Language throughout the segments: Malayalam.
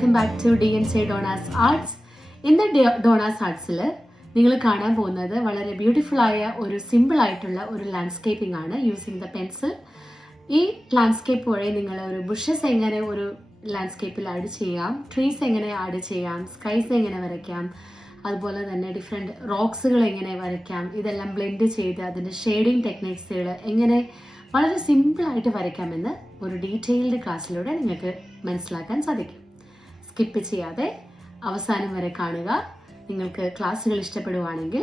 Welcome back to DNC Dona's arts. ഇന്ന് ഡോണാസ് ആർട്സിൽ നിങ്ങൾ കാണാൻ പോകുന്നത് വളരെ ബ്യൂട്ടിഫുൾ ആയ ഒരു സിമ്പിൾ ആയിട്ടുള്ള ഒരു ലാൻഡ്സ്കേപ്പിംഗ് ആണ് യൂസിങ് ദ പെൻസിൽ. ഈ ലാൻഡ്സ്കേപ്പ് വഴി നിങ്ങൾ ഒരു ബുഷസ് എങ്ങനെ ഒരു ലാൻഡ്സ്കേപ്പിൽ ആഡ് ചെയ്യാം, ട്രീസ് എങ്ങനെ ആഡ് ചെയ്യാം, സ്കൈസ് എങ്ങനെ വരയ്ക്കാം, അതുപോലെ തന്നെ ഡിഫറെൻറ്റ് റോക്സുകൾ എങ്ങനെ വരയ്ക്കാം, ഇതെല്ലാം ബ്ലെൻഡ് ചെയ്ത് അതിൻ്റെ ഷെയ്ഡിങ് ടെക്നിക്സുകൾ എങ്ങനെ വളരെ സിമ്പിളായിട്ട് വരയ്ക്കാമെന്ന് ഒരു ഡീറ്റെയിൽഡ് ക്ലാസ്സിലൂടെ നിങ്ങൾക്ക് മനസ്സിലാക്കാൻ സാധിക്കും. സ്കിപ്പ് ചെയ്യാതെ അവസാനം വരെ കാണുക. നിങ്ങൾക്ക് ക്ലാസ്സുകൾ ഇഷ്ടപ്പെടുവാണെങ്കിൽ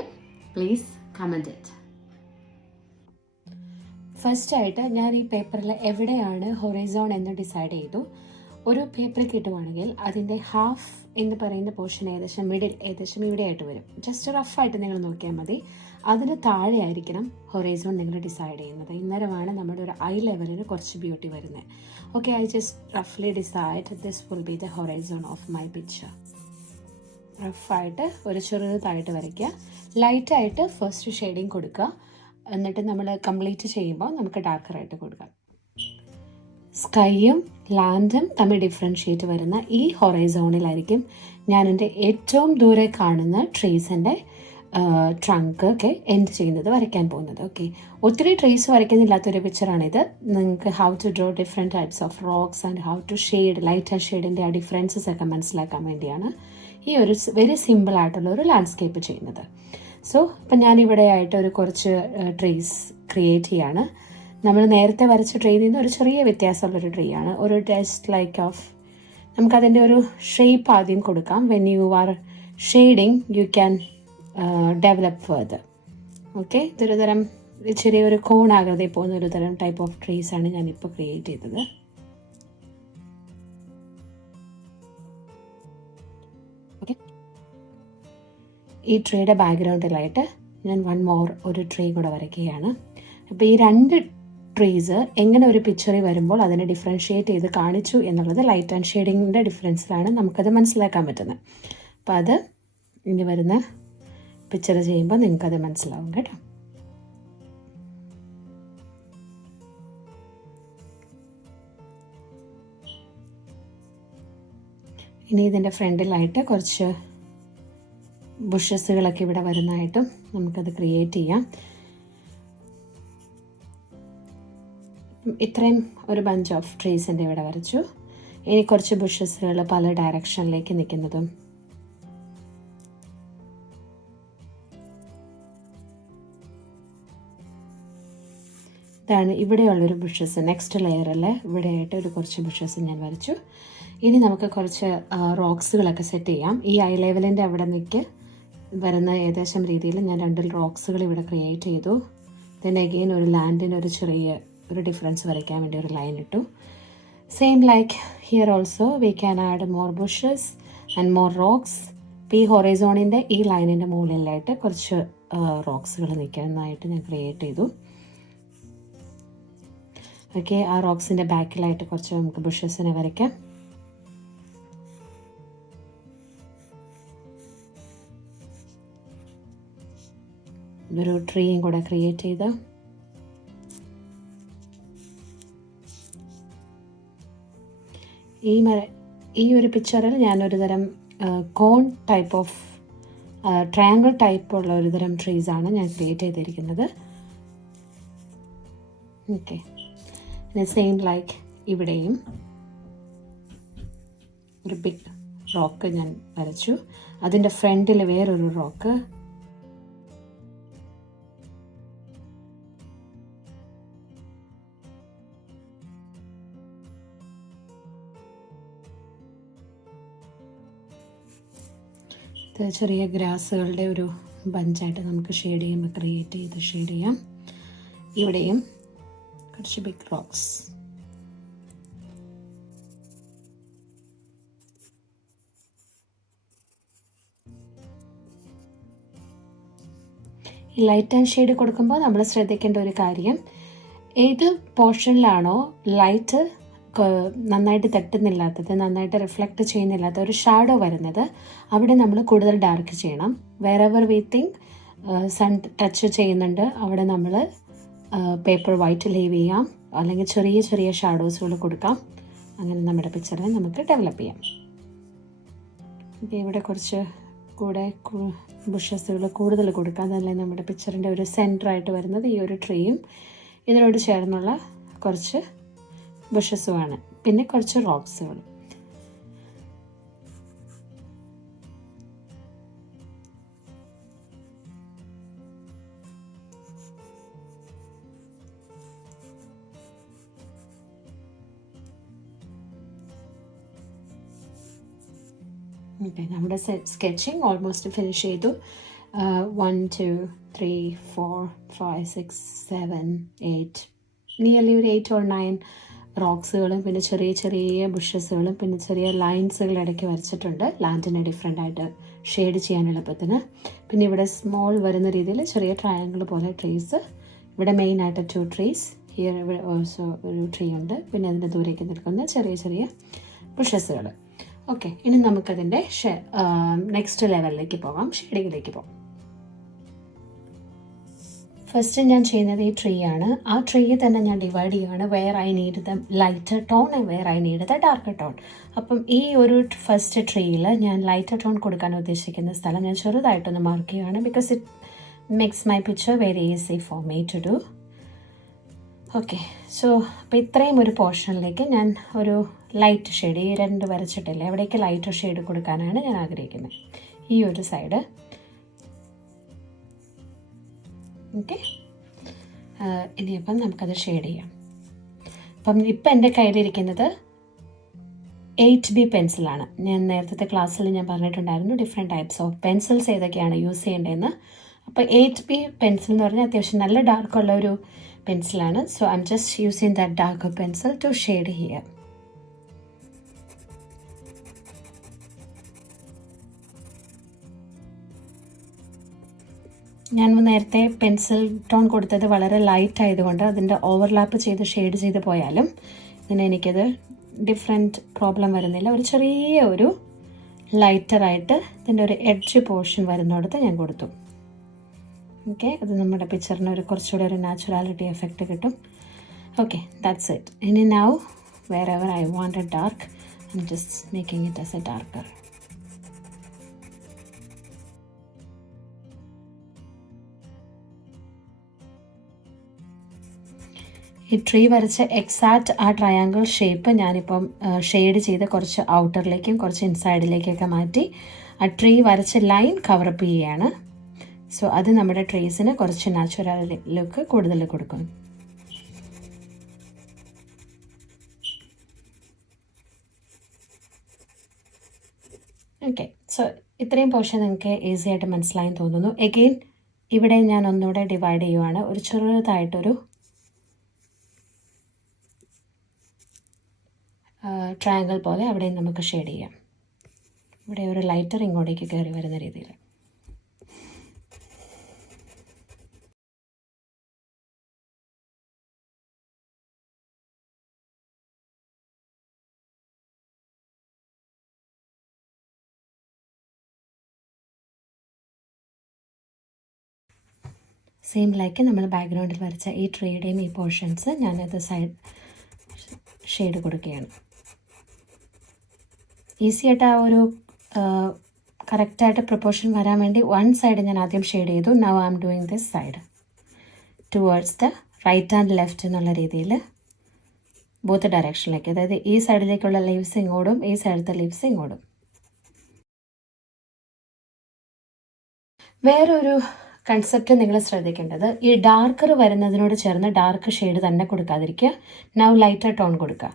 പ്ലീസ് കമൻറ്റ് ഇറ്റ്. ഫസ്റ്റായിട്ട് ഞാൻ ഈ പേപ്പറിൽ എവിടെയാണ് ഹൊറൈസോൺ എന്ന് ഡിസൈഡ് ചെയ്തു. ഒരു പേപ്പർ കിട്ടുവാണെങ്കിൽ അതിൻ്റെ ഹാഫ് എന്ന് പറയുന്ന പോർഷൻ ഏകദേശം മിഡിൽ ഏകദേശം ഇവിടെ ആയിട്ട് വരും. ജസ്റ്റ് റഫായിട്ട് നിങ്ങൾ നോക്കിയാൽ മതി. അതിന് താഴെ ആയിരിക്കണം ഹൊറൈസോൺ നിങ്ങൾ ഡിസൈഡ് ചെയ്യുന്നത്. ഇന്നേരമാണ് നമ്മുടെ ഒരു ഐ ലെവലിന് കുറച്ച് ബ്യൂട്ടി വരുന്നത്. ഓക്കെ, ഐ ജസ്റ്റ് റഫ്ലി decide this will be the horizon of my picture. റഫായിട്ട് ഒരു ചെറുതായിട്ട് വരയ്ക്കുക. ലൈറ്റായിട്ട് ഫസ്റ്റ് ഷെയ്ഡിങ് കൊടുക്കുക. എന്നിട്ട് നമ്മൾ കംപ്ലീറ്റ് ചെയ്യുമ്പോൾ നമുക്ക് ഡാർക്കറായിട്ട് കൊടുക്കാം. സ്കൈയും ലാൻഡും തമ്മിൽ ഡിഫറൻഷ്യേറ്റ് വരുന്ന ഈ ഹൊറൈസോണിലായിരിക്കും ഞാൻ എൻ്റെ ഏറ്റവും ദൂരെ കാണുന്ന ട്രീസിൻ്റെ ട്രങ്ക് ഒക്കെ എൻഡ് ചെയ്യുന്നത് വരയ്ക്കാൻ പോകുന്നത്. ഓക്കെ, ഒത്തിരി ട്രീസ് വരയ്ക്കുന്നില്ലാത്തൊരു പിക്ചറാണിത്. നിങ്ങൾക്ക് how to draw different types of rocks and how to shade light and ഷെയ്ഡിൻ്റെ ആ ഡിഫറൻസസ് ഒക്കെ മനസ്സിലാക്കാൻ വേണ്ടിയാണ് ഈ ഒരു വെരി സിമ്പിൾ ആയിട്ടുള്ള ഒരു ലാൻഡ്സ്കേപ്പ് ചെയ്യുന്നത്. സോ ഇപ്പം ഞാനിവിടെ ആയിട്ട് ഒരു കുറച്ച് ട്രീസ് ക്രിയേറ്റ് ചെയ്യാണ്. നമ്മൾ നേരത്തെ വരച്ച ട്രീയിൽ നിന്ന് ഒരു ചെറിയ വ്യത്യാസമുള്ളൊരു ട്രീ ആണ്. ഒരു ജസ്റ്റ് ലൈക്ക് ഓഫ് നമുക്കതിൻ്റെ ഒരു ഷേപ്പ് ആദ്യം കൊടുക്കാം. When you are shading you can develop further. Okay, ഇതൊരു തരം ചെറിയൊരു കോൺ ആകൃതി പോകുന്ന ഒരു തരം ടൈപ്പ് ഓഫ് ട്രീസാണ് ഞാനിപ്പോൾ ക്രിയേറ്റ് ചെയ്തത്. ഓക്കെ, ഈ ട്രീയുടെ ബാക്ക്ഗ്രൗണ്ടിലായിട്ട് ഞാൻ വൺ മോർ ഒരു ട്രീ കൂടെ വരയ്ക്കുകയാണ്. അപ്പോൾ ഈ രണ്ട് ട്രീസ് എങ്ങനെ ഒരു പിക്ചറിൽ വരുമ്പോൾ അതിനെ ഡിഫറൻഷ്യേറ്റ് ചെയ്ത് കാണിച്ചു എന്നുള്ളത് ലൈറ്റ് ആൻഡ് ഷെയ്ഡിങ്ങിൻ്റെ ഡിഫറൻസിലാണ് നമുക്കത് മനസ്സിലാക്കാൻ പറ്റുന്നത്. അപ്പോൾ അത് ഇനി വരുന്ന പിക്ചർ ചെയ്യുമ്പോൾ നിങ്ങൾക്കത് മനസ്സിലാവും കേട്ടോ. ഇനി ഇതിൻ്റെ ഫ്രണ്ടിലായിട്ട് കുറച്ച് ബുഷസുകളൊക്കെ ഇവിടെ വരുന്നതായിട്ടും നമുക്കത് ക്രിയേറ്റ് ചെയ്യാം. ഇത്രയും ഒരു ബഞ്ച് ഓഫ് ട്രീസിൻ്റെ ഇവിടെ വരച്ചു. ഇനി കുറച്ച് ബുഷസുകൾ പല ഡയറക്ഷനിലേക്ക് നിൽക്കുന്നതും ഇതാണ്. ഇവിടെയുള്ളൊരു ബുഷസ് നെക്സ്റ്റ് ലെയറിൽ ഇവിടെയായിട്ട് ഒരു കുറച്ച് ബുഷസ് ഞാൻ വരച്ചു. ഇനി നമുക്ക് കുറച്ച് റോക്സുകളൊക്കെ സെറ്റ് ചെയ്യാം. ഈ ഐ ലെവലിൻ്റെ അവിടെ നിൽക്ക് വരുന്ന ഏകദേശം രീതിയിൽ ഞാൻ രണ്ട് റോക്സുകൾ ഇവിടെ ക്രിയേറ്റ് ചെയ്തു. ദെൻ അഗെയിൻ ഒരു ലാൻഡിന് ഒരു ചെറിയ ഒരു ഡിഫറൻസ് വരയ്ക്കാൻ വേണ്ടി ഒരു ലൈൻ ഇട്ടു. Same like here also we can add more bushes and more rocks. ഇപ്പോൾ ഈ ഹൊറൈസോണിൻ്റെ ഈ ലൈനിൻ്റെ മുകളിലായിട്ട് കുറച്ച് റോക്സുകൾ നിൽക്കുന്നതായിട്ട് ഞാൻ ക്രിയേറ്റ് ചെയ്തു. ഓക്കെ, ആ റോക്സിൻ്റെ ബാക്കിലായിട്ട് കുറച്ച് നമുക്ക് ബുഷസിനെ വരയ്ക്കാം. ഒരു ട്രീയും കൂടെ ക്രിയേറ്റ് ചെയ്ത് ഈ ഒരു പിക്ചറിൽ ഞാനൊരു തരം കോൺ ടൈപ്പ് ഓഫ് ട്രയാങ്കിൾ ടൈപ്പുള്ള ഒരു തരം ട്രീസാണ് ഞാൻ ക്രിയേറ്റ് ചെയ്തിരിക്കുന്നത്. ഓക്കെ, സെയിം ലൈക്ക് ഇവിടെയും ഒരു ബിഗ് റോക്ക് ഞാൻ വരച്ചു. അതിൻ്റെ ഫ്രണ്ടിൽ വേറൊരു റോക്ക്. ചെറിയ ഗ്രാസുകളുടെ ഒരു ബഞ്ചായിട്ട് നമുക്ക് ഷെയ്ഡ് ചെയ്യുമ്പോൾ ക്രിയേറ്റ് ചെയ്ത് ഷെയ്ഡ് ചെയ്യാം. ഇവിടെയും കുറച്ച് ബിഗ് റോക്സ്. ഈ ലൈറ്റ് ആൻഡ് ഷെയ്ഡ് കൊടുക്കുമ്പോൾ നമ്മൾ ശ്രദ്ധിക്കേണ്ട ഒരു കാര്യം, ഏത് പോർഷനിലാണോ ലൈറ്റ് നന്നായിട്ട് തട്ടുന്നില്ലാത്തത്, നന്നായിട്ട് റിഫ്ലക്റ്റ് ചെയ്യുന്നില്ലാത്ത ഒരു ഷാഡോ വരുന്നത്, അവിടെ നമ്മൾ കൂടുതൽ ഡാർക്ക് ചെയ്യണം. Wherever we think sun touch ചെയ്യുന്നുണ്ട് അവിടെ നമ്മൾ പേപ്പർ വൈറ്റ് ലീവ് ചെയ്യാം, അല്ലെങ്കിൽ ചെറിയ ചെറിയ ഷാഡോസുകൾ കൊടുക്കാം. അങ്ങനെ നമ്മുടെ പിക്ചറിനെ നമുക്ക് ഡെവലപ്പ് ചെയ്യാം. ഇവിടെ കുറച്ച് കൂടെ ബുഷസുകൾ കൂടുതൽ കൊടുക്കുക. അതല്ലേ നമ്മുടെ പിക്ചറിൻ്റെ ഒരു സെൻറ്ററായിട്ട് വരുന്നത് ഈ ഒരു ട്രീയും ഇതിനോട് ചേർന്നുള്ള കുറച്ച് ബുഷസുമാണ്, പിന്നെ കുറച്ച് റോക്സുകൾ. ഓക്കെ, നമ്മുടെ സ്കെച്ചിങ് ഓൾമോസ്റ്റ് ഫിനിഷ് ചെയ്തു. 1 2 3 4 5 6 7 8 നിയർലി ഒരു 8 or 9 റോക്സുകളും പിന്നെ ചെറിയ ചെറിയ ബുഷസുകളും പിന്നെ ചെറിയ ലൈൻസുകൾ ഇടയ്ക്ക് വരച്ചിട്ടുണ്ട്, ലാൻഡിനെ ഡിഫറെൻ്റ് ആയിട്ട് ഷെയ്ഡ് ചെയ്യാൻ എളുപ്പത്തിന്. പിന്നെ ഇവിടെ സ്മോൾ വരുന്ന രീതിയിൽ ചെറിയ ട്രയാങ്കിൾ പോലെ ട്രീസ്, ഇവിടെ മെയിനായിട്ട് 2 ട്രീസ്, ഹിയർ ഇവിടെ ഓൾസോ ഒരു ട്രീ ഉണ്ട്, പിന്നെ അതിൻ്റെ ദൂരേക്ക് നിൽക്കുന്ന ചെറിയ ചെറിയ ബുഷസുകൾ. ഓക്കെ, ഇനി നമുക്കതിൻ്റെ നെക്സ്റ്റ് ലെവലിലേക്ക് പോകാം, ഷെയ്ഡിങ്ങിലേക്ക് പോകാം. ഫസ്റ്റ് ഞാൻ ചെയ്യുന്നത് ഈ ട്രീ ആണ്. ആ ട്രീ തന്നെ ഞാൻ ഡിവൈഡ് ചെയ്യുകയാണ്, where I need the lighter tone and where I need the darker tone. അപ്പം ഈ ഒരു ഫസ്റ്റ് ട്രീയിൽ ഞാൻ ലൈറ്റർ ടോൺ കൊടുക്കാൻ ഉദ്ദേശിക്കുന്ന സ്ഥലം ഞാൻ ചെറുതായിട്ടൊന്ന് മാർക്ക് ചെയ്യുകയാണ്, because it makes my picture very easy for me to do. Okay, so അപ്പോൾ ഇത്രയും ഒരു പോർഷനിലേക്ക് ഞാൻ ഒരു ലൈറ്റ് ഷെയ്ഡ്, ഈ 2 വരച്ചിട്ടില്ലേ അവിടേക്ക് ലൈറ്റർ ഷെയ്ഡ് കൊടുക്കാനാണ് ഞാൻ ആഗ്രഹിക്കുന്നത്, ഈ ഒരു സൈഡ്. ഓക്കെ, ഇനിയിപ്പം നമുക്കത് ഷെയ്ഡ് ചെയ്യാം. അപ്പം ഇപ്പം എൻ്റെ കയ്യിലിരിക്കുന്നത് 8B പെൻസിലാണ്. ഞാൻ നേരത്തെ ക്ലാസ്സിൽ ഞാൻ പറഞ്ഞിട്ടുണ്ടായിരുന്നു ഡിഫറെൻറ്റ് ടൈപ്സ് ഓഫ് പെൻസിൽസ് ഏതൊക്കെയാണ് യൂസ് ചെയ്യേണ്ടതെന്ന്. അപ്പോൾ 8B പെൻസിൽ എന്ന് പറഞ്ഞാൽ അത്യാവശ്യം നല്ല ഡാർക്കുള്ള ഒരു പെൻസിലാണ്. So I'm just using that dark pencil to shade here. ഞാൻ നേരത്തെ പെൻസിൽ ടോൺ കൊടുത്തത് വളരെ ലൈറ്റ് ആയതുകൊണ്ട് അതിൻ്റെ ഓവർലാപ്പ് ചെയ്ത് ഷെയ്ഡ് ചെയ്ത് പോയാലും ഇതിന് എനിക്കത് ഡിഫറെൻറ്റ് പ്രോബ്ലം വരുന്നില്ല. ഒരു ചെറിയ ഒരു ലൈറ്ററായിട്ട് ഇതിൻ്റെ ഒരു എഡ്ജ് പോർഷൻ വരുന്നിടത്ത് ഞാൻ കൊടുത്തു. ഓക്കെ, അത് നമ്മുടെ പിക്ചറിന് ഒരു കുറച്ചുകൂടെ ഒരു നാച്ചുറാലിറ്റി എഫക്റ്റ് കിട്ടും. Okay, that's it. ഇനി now wherever I want a dark, I'm just making it as a darker. ഈ ട്രീ വരച്ച എക്സാക്റ്റ് ആ ട്രയാങ്കിൾ ഷേപ്പ് ഞാനിപ്പം ഷെയ്ഡ് ചെയ്ത് കുറച്ച് ഔട്ടറിലേക്കും കുറച്ച് ഇൻസൈഡിലേക്കൊക്കെ മാറ്റി ആ ട്രീ വരച്ച ലൈൻ കവറപ്പ് ചെയ്യുകയാണ്. സോ അത് നമ്മുടെ ട്രീസിന് കുറച്ച് നാച്ചുറൽ ലുക്ക് കൂടുതൽ കൊടുക്കും. ഓക്കെ, സോ ഇത്രയും പോർഷൻ നിങ്ങൾക്ക് ഈസി ആയിട്ട് മനസ്സിലായി തോന്നുന്നു. എഗെയിൻ ഇവിടെ ഞാൻ ഒന്നുകൂടെ ഡിവൈഡ് ചെയ്യുവാണ്, ഒരു ചെറുതായിട്ടൊരു ട്രയാങ്കിൾ പോലെ അവിടെയും നമുക്ക് ഷെയ്ഡ് ചെയ്യാം. ഇവിടെ ഒരു ലൈറ്റർ ഇങ്ങോട്ടേക്ക് കയറി വരുന്ന രീതിയിൽ. സെയിം ലൈക്ക് നമ്മൾ ബാക്ക്ഗ്രൗണ്ടിൽ വരച്ച ഈ ട്രീയുടെയും ഈ പോർഷൻസ് ഞാനത് സൈഡ് ഷെയ്ഡ് കൊടുക്കുകയാണ്. ഈസി ആയിട്ട് ആ ഒരു കറക്റ്റായിട്ട് പ്രൊപ്പോർഷൻ വരാൻ വേണ്ടി വൺ സൈഡ് ഞാൻ ആദ്യം ഷെയ്ഡ് ചെയ്തു. Now I'm doing this side towards the right and left എന്നുള്ള രീതിയിൽ ബോത്ത് ഡയറക്ഷനിലേക്ക്, അതായത് ഈ സൈഡിലേക്കുള്ള ലീവ്സ് ഇങ്ങോട്ടും ഈ സൈഡിലത്തെ ലീവ്സ് ഇങ്ങോട്ടും. വേറൊരു കൺസെപ്റ്റ് നിങ്ങൾ ശ്രദ്ധിക്കേണ്ടത്, ഈ ഡാർക്കർ വരുന്നതിനോട് ചേർന്ന് ഡാർക്ക് ഷെയ്ഡ് തന്നെ കൊടുക്കാതിരിക്കുക, നൗ ലൈറ്റർ ടോൺ കൊടുക്കുക.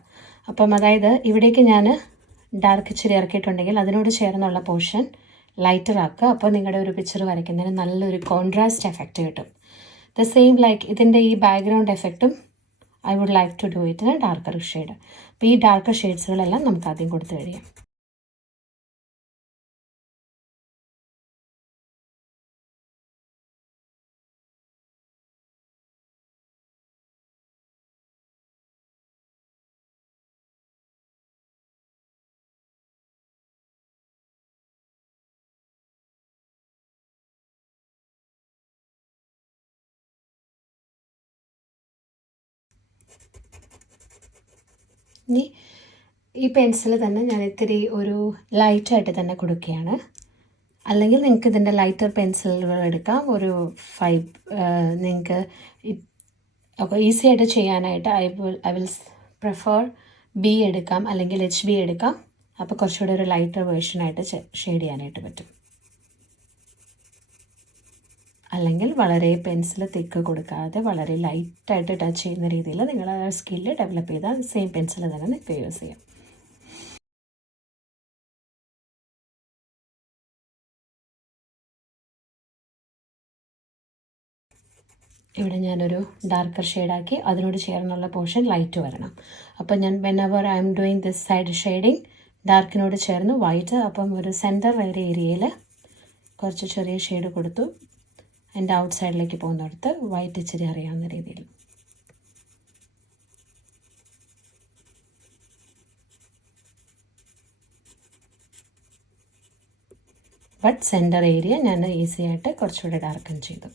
അപ്പം അതായത് ഇവിടേക്ക് ഞാൻ ഡാർക്ക് ഇച്ചിരി ഇറക്കിയിട്ടുണ്ടെങ്കിൽ അതിനോട് ചേർന്നുള്ള പോർഷൻ ലൈറ്റർ ആക്കുക. അപ്പോൾ നിങ്ങളുടെ ഒരു പിക്ചർ വരയ്ക്കുന്നതിന് നല്ലൊരു കോൺട്രാസ്റ്റ് എഫക്റ്റ് കിട്ടും. ദ സെയിം ലൈക്ക് ഇതിൻ്റെ ഈ ബാക്ക്ഗ്രൗണ്ട് എഫക്റ്റും I would like to do it in a darker shade. അപ്പോൾ ഈ ഡാർക്കർ ഷെയ്ഡ്സുകളെല്ലാം നമുക്ക് ആദ്യം കൊടുത്തു കഴിയാം. ഇനി ഈ പെൻസിൽ തന്നെ ഞാൻ ഇത്തിരി ഒരു ലൈറ്റായിട്ട് തന്നെ കൊടുക്കുകയാണ്. അല്ലെങ്കിൽ നിങ്ങൾക്ക് ഇതിൻ്റെ ലൈറ്റർ പെൻസിലുകൾ എടുക്കാം. ഒരു 5 നിങ്ങൾക്ക് അപ്പോൾ ഈസി ആയിട്ട് ചെയ്യാനായിട്ട് ഐ വിൽ പ്രിഫർ ബി എടുക്കാം, അല്ലെങ്കിൽ HB എടുക്കാം. അപ്പോൾ കുറച്ചുകൂടി ഒരു ലൈറ്റർ വേർഷനായിട്ട് ഷെയ്ഡ് ചെയ്യാനായിട്ട് പറ്റും. അല്ലെങ്കിൽ വളരെ പെൻസിൽ തിക്ക് കൊടുക്കാതെ വളരെ ലൈറ്റായിട്ട് ടച്ച് ചെയ്യുന്ന രീതിയിൽ നിങ്ങൾ ആ സ്കില്ല് ഡെവലപ്പ് ചെയ്താൽ സെയിം പെൻസിൽ തന്നെ നിങ്ങൾക്ക് യൂസ് ചെയ്യാം. ഇവിടെ ഞാനൊരു ഡാർക്കർ ഷെയ്ഡാക്കി അതിനോട് ചേർന്നുള്ള പോർഷൻ ലൈറ്റ് വരണം. അപ്പോൾ ഞാൻ whenever I'm doing this side shading ഡാർക്കിനോട് ചേർന്ന് വൈറ്റ്, അപ്പം ഒരു സെൻറ്റർ വരെ ഏരിയയിൽ കുറച്ച് ചെറിയ ഷെയ്ഡ് കൊടുത്തു. എൻ്റെ ഔട്ട് സൈഡിലേക്ക് പോകുന്നിടത്ത് വൈറ്റ് ഇച്ചിരി അറിയാവുന്ന രീതിയിൽ. ബട്ട് സെൻറ്റർ ഏരിയ ഞാൻ ഈസി ആയിട്ട് കുറച്ചുകൂടെ ഡാർക്കൻ ചെയ്തു.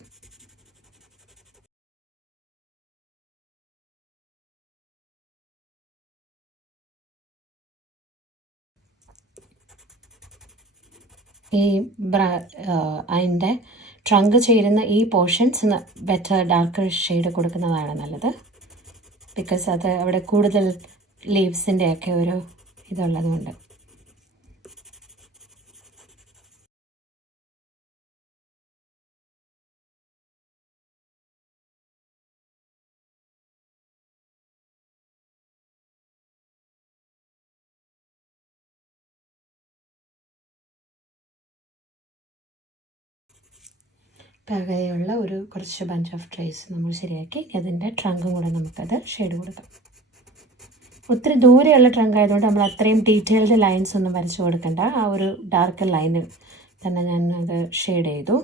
ഈ അതിൻ്റെ ട്രങ്ക് ചേരുന്ന ഈ പോർഷൻസ് ബെറ്റർ ഡാർക്കർ ഷെയ്ഡ് കൊടുക്കുന്നതാണ് നല്ലത്. ബിക്കോസ് അത് അവിടെ കൂടുതൽ ലീവ്സിൻ്റെയൊക്കെ ഒരു ഇതുള്ളതുകൊണ്ട്. പകയുള്ള ഒരു കുറച്ച് ബഞ്ച് ഓഫ് ട്രേസ് നമ്മൾ ശരിയാക്കി അതിൻ്റെ ട്രങ്കും കൂടെ നമുക്കത് ഷെയ്ഡ് കൊടുക്കാം. ഒത്തിരി ദൂരെയുള്ള ട്രങ്ക് ആയതുകൊണ്ട് നമ്മൾ അത്രയും ഡീറ്റെയിൽഡ് ലൈൻസ് ഒന്നും വരച്ചു കൊടുക്കണ്ട. ആ ഒരു ഡാർക്ക് ലൈനിൽ തന്നെ ഞാൻ അത് ഷെയ്ഡ് ചെയ്തു.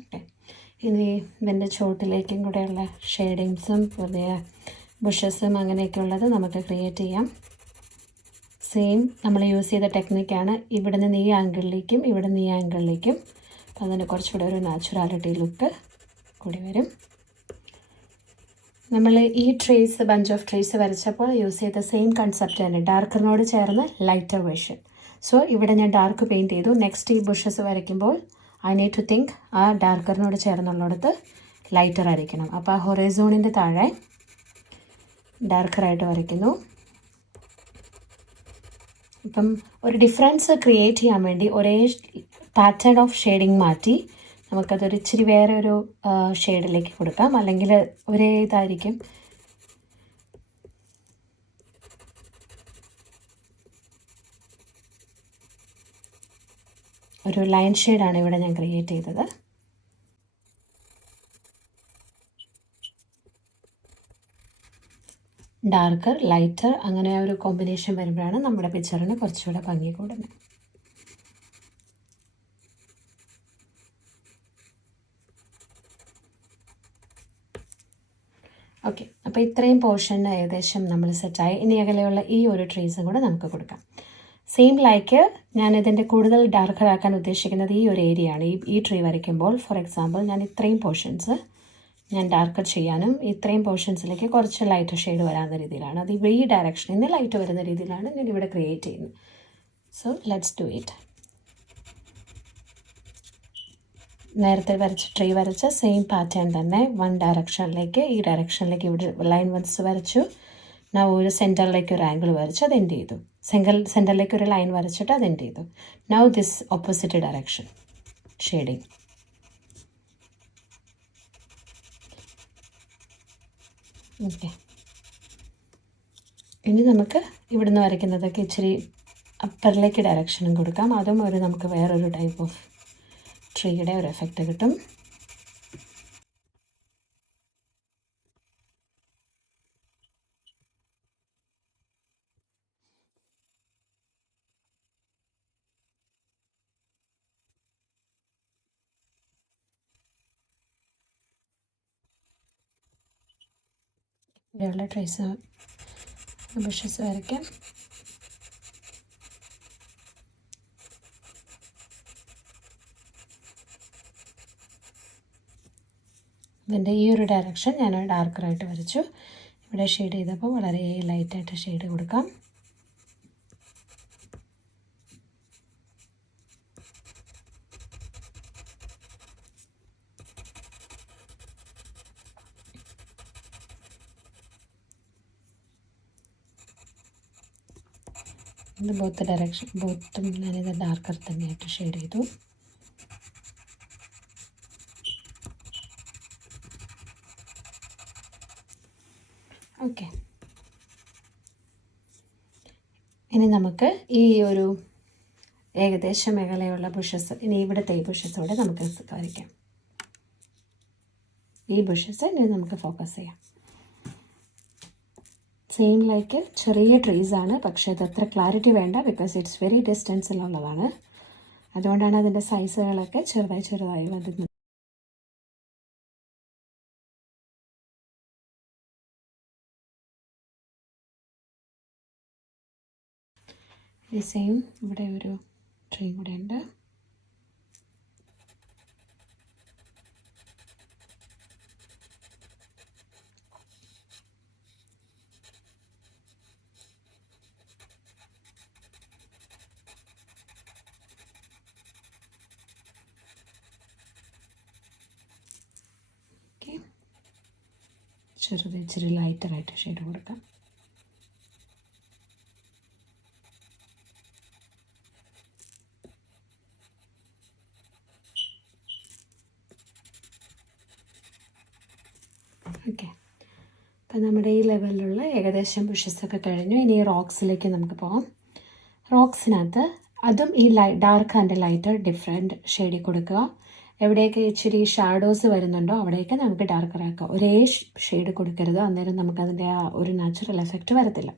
ഓക്കെ, ഇനി ഇതിൻ്റെ ചോട്ടിലേക്കും കൂടെയുള്ള ഷെയ്ഡിങ്സും പുതിയ ബുഷസും അങ്ങനെയൊക്കെ ഉള്ളത് നമുക്ക് ക്രിയേറ്റ് ചെയ്യാം. സെയിം നമ്മൾ യൂസ് ചെയ്ത ടെക്നിക്കാണ്. ഇവിടെ നിന്ന് ഈ ആംഗിളിലേക്കും ഇവിടെ നിന്ന് ഈ ആംഗിളിലേക്കും. അതിന് കുറച്ചുകൂടെ ഒരു നാച്ചുറാലിറ്റി ലുക്ക് കൂടി വരും. നമ്മൾ ഈ ട്രേസ് ബഞ്ച് ഓഫ് ട്രേസ് വരച്ചപ്പോൾ യൂസ് ചെയ്ത സെയിം കൺസെപ്റ്റ് തന്നെ, ഡാർക്കറിനോട് ചേർന്ന് ലൈറ്റർ വേർഷൻ. സോ ഇവിടെ ഞാൻ ഡാർക്ക് പെയിൻറ്റ് ചെയ്തു. നെക്സ്റ്റ് ഈ ബുഷസ് വരയ്ക്കുമ്പോൾ ഐ നീഡ് ടു തിങ്ക് ആ ഡാർക്കറിനോട് ചേർന്നുള്ളിടത്ത് ലൈറ്റർ ആയിരിക്കണം. അപ്പോൾ ആ ഹൊറൈസോണിൻ്റെ താഴെ ഡാർക്കറായിട്ട് വരയ്ക്കുന്നു. ഇപ്പം ഒരു ഡിഫറൻസ് ക്രിയേറ്റ് ചെയ്യാൻ വേണ്ടി ഒരേ പാറ്റേൺ ഓഫ് ഷെയ്ഡിങ് മാറ്റി നമുക്കതൊരു ഇച്ചിരി വേറെ ഒരു ഷെയ്ഡിലേക്ക് കൊടുക്കാം. അല്ലെങ്കിൽ ഒരേ ഇതായിരിക്കും. ഒരു ലൈൻ ഷെയ്ഡാണ് ഇവിടെ ഞാൻ ക്രിയേറ്റ് ചെയ്തത്. ഡാർക്കർ ലൈറ്റർ അങ്ങനെ ഒരു കോമ്പിനേഷൻ വരുമ്പോഴാണ് നമ്മുടെ പിക്ചറിന് കുറച്ചുകൂടെ ഭംഗി കൂടുന്നത്. ഓക്കെ, അപ്പോൾ ഇത്രയും പോർഷൻ ഏകദേശം നമ്മൾ സെറ്റായി. ഇനി അകലെയുള്ള ഈ ഒരു ട്രീസും കൂടെ നമുക്ക് കൊടുക്കാം. സെയിം ലൈക്ക് ഞാനിതിൻ്റെ കൂടുതൽ ഡാർക്കർ ആക്കാൻ ഉദ്ദേശിക്കുന്നത് ഈ ഒരു ഏരിയ ആണ്. ഈ ട്രീ വരയ്ക്കുമ്പോൾ ഫോർ എക്സാമ്പിൾ ഞാൻ ഇത്രയും പോർഷൻസ് ഞാൻ ഡാർക്കർ ചെയ്യാനും ഇത്രയും പോർഷൻസിലേക്ക് കുറച്ച് ലൈറ്റ് ഷെയ്ഡ് വരാവുന്ന രീതിയിലാണ്, അത് ഈ ഡയറക്ഷനിൽ നിന്ന് ലൈറ്റ് വരുന്ന രീതിയിലാണ് ഞാൻ ഇവിടെ ക്രിയേറ്റ് ചെയ്യുന്നത്. So let's do it. നേരത്തെ ട്രീ വരച്ച സെയിം പാറ്റേൺ തന്നെ ഡയറക്ഷനിലേക്ക് ഈ ഡയറക്ഷനിലേക്ക് ഇവിടെ ലൈൻ വരച്ചു. ഞാൻ ഒരു സെൻറ്ററിലേക്ക് ഒരു ആംഗിൾ വരച്ച് അത് എൻഡ് ചെയ്തു. സെൻറ്ററിലേക്ക് ഒരു ലൈൻ വരച്ചിട്ട് അത് എൻഡ് ചെയ്തു. Now this opposite direction shading. Okay, ഇനി നമുക്ക് ഇവിടുന്ന് വരയ്ക്കുന്നതൊക്കെ ഇച്ചിരി അപ്പറിലേക്ക് ഡയറക്ഷനും കൊടുക്കാം. അതും ഒരു നമുക്ക് വേറൊരു ടൈപ്പ് ഓഫ് ട്രീയുടെ ഒരു എഫക്റ്റ് കിട്ടും. ഇവിടെയുള്ള ട്രേസ് ബുഷസ് വരയ്ക്കാം. ഇതിൻ്റെ ഈ ഒരു ഡയറക്ഷൻ ഞാൻ ഡാർക്കറായിട്ട് വരച്ചു. ഇവിടെ ഷെയ്ഡ് ചെയ്തപ്പോൾ വളരെ ലൈറ്റായിട്ട് ഷെയ്ഡ് കൊടുക്കാം. ഇത് ബോത്തും ഞാനിത് ഡാർക്കർ തന്നെയായിട്ട് ഷെയ്ഡ് ചെയ്തു. ഓക്കെ, ഇനി നമുക്ക് ഈ ഒരു ഏകദേശം മേഖലയുള്ള ബുഷസ്, ഇനി ഇവിടുത്തെ ഈ ബുഷസോടെ നമുക്ക് വരയ്ക്കാം. ഈ ബുഷസ് ഇനി നമുക്ക് ഫോക്കസ് ചെയ്യാം. സെയിം ലൈക്ക് ചെറിയ ട്രീസാണ്, പക്ഷേ അതത്ര ക്ലാരിറ്റി വേണ്ട, ബിക്കോസ് ഇറ്റ്സ് വെരി ഡിസ്റ്റൻസിലുള്ളതാണ്. അതുകൊണ്ടാണ് അതിൻ്റെ സൈസുകളൊക്കെ ചെറുതായി വരുന്നത്. ഈ സെയിം ഇവിടെ ഒരു ട്രീ കൂടെ ഉണ്ട്. ഇച്ചിരി ലൈറ്ററായിട്ട് ഷെയ്ഡ് കൊടുക്കാം. ഓക്കെ, അപ്പോൾ നമ്മുടെ ഈ ലെവലിലുള്ള ഏകദേശം ബുഷസൊക്കെ കഴിഞ്ഞു. ഇനി റോക്സിലേക്ക് നമുക്ക് പോകാം. റോക്സിനകത്ത് അതും ഈ ഡാർക്ക് ആൻഡ് ലൈറ്റർ ഡിഫറെൻറ്റ് ഷെയ്ഡിൽ കൊടുക്കുക. എവിടെയൊക്കെ ഇച്ചിരി ഷാഡോസ് വരുന്നുണ്ടോ അവിടെയൊക്കെ നമുക്ക് ഡാർക്കറാക്കാം. ഒരേ ഷെയ്ഡ് കൊടുക്കരുത്, അന്നേരം നമുക്കതിൻ്റെ ആ ഒരു നാച്ചുറൽ എഫക്റ്റ് വരത്തില്ല.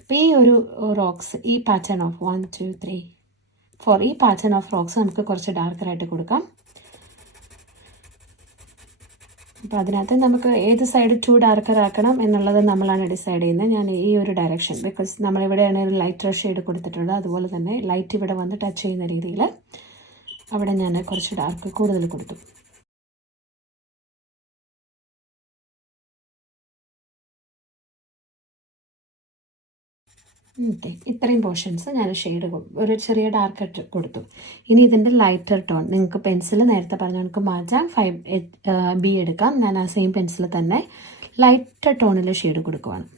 അപ്പോൾ ഈ ഒരു റോക്സ്, ഈ പാറ്റേൺ ഓഫ് 1 2 3 4 ഈ പാറ്റേൺ ഓഫ് റോക്സ് നമുക്ക് കുറച്ച് ഡാർക്കറായിട്ട് കൊടുക്കാം. അപ്പോൾ അതിനകത്ത് നമുക്ക് ഏത് സൈഡ് ടു ഡാർക്കർ ആക്കണം എന്നുള്ളത് നമ്മളാണ് ഡിസൈഡ് ചെയ്യുന്നത്. ഞാൻ ഈ ഒരു ഡയറക്ഷൻ, ബിക്കോസ് നമ്മളിവിടെയാണ് ഒരു ലൈറ്റർ ഷെയ്ഡ് കൊടുത്തിട്ടുള്ളത്, അതുപോലെ തന്നെ ലൈറ്റ് ഇവിടെ വന്ന് ടച്ച് ചെയ്യുന്ന രീതിയിൽ അവിടെ ഞാൻ കുറച്ച് ഡാർക്ക് കൂടുതൽ കൊടുത്തു. ഓക്കെ, ഇത്രയും പോർഷൻസ് ഞാൻ ഷെയ്ഡ് ഒരു ചെറിയ ഡാർക്ക് കൊടുത്തു. ഇനി ഇതിൻ്റെ ലൈറ്റർ ടോൺ നിങ്ങൾക്ക് പെൻസിൽ നേരത്തെ പറഞ്ഞ നമുക്ക് മാറ്റാം. 5B എടുക്കാം. ഞാൻ ആ സെയിം പെൻസിൽ തന്നെ ലൈറ്റർ ടോണിൽ ഷെയ്ഡ് കൊടുക്കുവാണ്.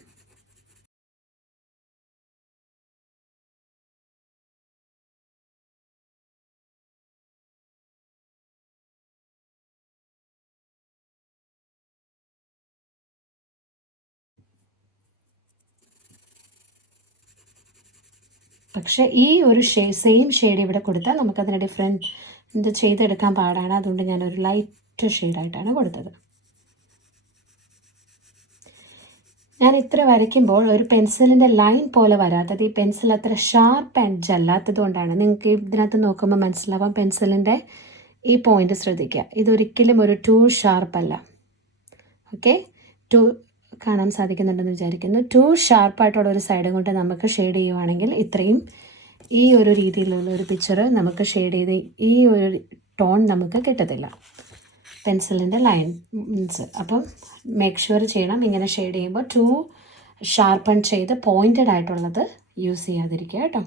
പക്ഷേ ഈ ഒരു സെയിം ഷെയ്ഡ് ഇവിടെ കൊടുത്താൽ നമുക്കതിന് ഡിഫറെൻറ്റ് ഇത് ചെയ്തെടുക്കാൻ പാടാണ്. അതുകൊണ്ട് ഞാനൊരു ലൈറ്റ് ഷെയ്ഡായിട്ടാണ് കൊടുത്തത്. ഞാൻ ഇത്ര വരയ്ക്കുമ്പോൾ ഒരു പെൻസിലിൻ്റെ ലൈൻ പോലെ വരാത്തത് ഈ പെൻസിൽ അത്ര ഷാർപ്പ് എഡ്ജ് അല്ലാത്തത് കൊണ്ടാണ്. നിങ്ങൾക്ക് ഇതിനകത്ത് നോക്കുമ്പോൾ മനസ്സിലാവാം, പെൻസിലിൻ്റെ ഈ പോയിൻ്റ് ശ്രദ്ധിക്കുക, ഇതൊരിക്കലും ഒരു ടു ഷാർപ്പല്ല. ഓക്കെ, കാണാൻ സാധിക്കുന്നുണ്ടെന്ന് വിചാരിക്കുന്നു. ടു ഷാർപ്പായിട്ടുള്ള ഒരു സൈഡ് കൊണ്ട് നമുക്ക് ഷെയ്ഡ് ചെയ്യുവാണെങ്കിൽ ഇത്രയും ഈ ഒരു രീതിയിലുള്ള ഒരു പിക്ചർ നമുക്ക് ഷെയ്ഡ് ചെയ്ത് ഈ ഒരു ടോൺ നമുക്ക് കിട്ടത്തില്ല പെൻസിലിൻ്റെ ലൈൻ മീൻസ്. അപ്പം മേക്ക് ഷുവർ ചെയ്യണം ഇങ്ങനെ ഷെയ്ഡ് ചെയ്യുമ്പോൾ ടു ഷാർപ്പൺ ചെയ്ത് പോയിൻറ്റഡ് ആയിട്ടുള്ളത് യൂസ് ചെയ്യാതിരിക്കുക കേട്ടോ.